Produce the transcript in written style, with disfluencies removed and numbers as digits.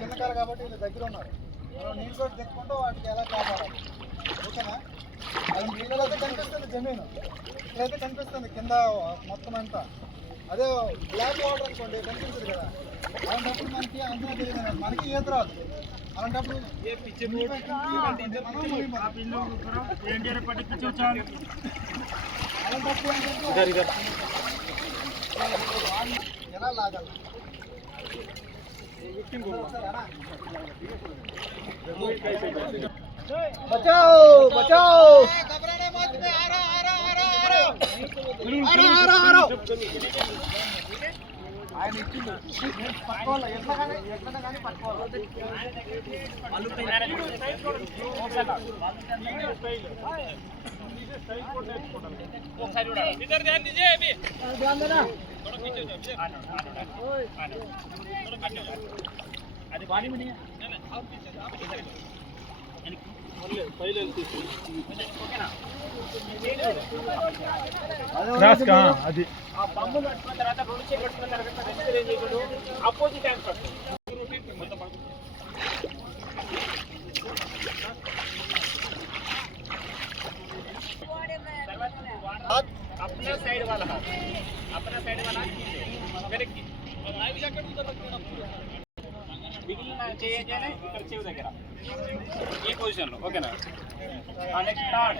చిన్నకారు కాబట్టి వీళ్ళు దగ్గర ఉన్నారు. మనం నీళ్ళు కూడా తెచ్చుకుంటూ వాటికి ఎలా కాపాడాలి, ఓకేనా? అది నీళ్ళలో అయితే కనిపిస్తుంది జమీను, ఇట్లయితే కనిపిస్తుంది కింద మొత్తం అంతా. అదే బ్లాక్ వాటర్ అనుకోండి కనిపిస్తుంది కదా, అలాంటప్పుడు మనకి అంచనా తెలియదు, మనకి ఈత రాదు. అలాంటప్పుడు ఎలా లాగాలి? बचाओ बचाओ घबराने मत में आ रहा ఆయన ఇచ్చిండు పట్టుకోవాలి, ఎట్లా కానీ పట్టుకోవాలి. అది బాడీ అది ఆ పంపులు పట్టుకున్న తర్వాత 2 చేతులు పట్టుకున్న తర్వాత అపోజిట్ హ్యాండ్ अपना साइड वाला हाथ, अपना साइड वाला వెనక్కి మిగిలిన చేయగానే ఇక్కడ చెవి దగ్గర ఈ పొజిషన్లో, ఓకేనా? Next start.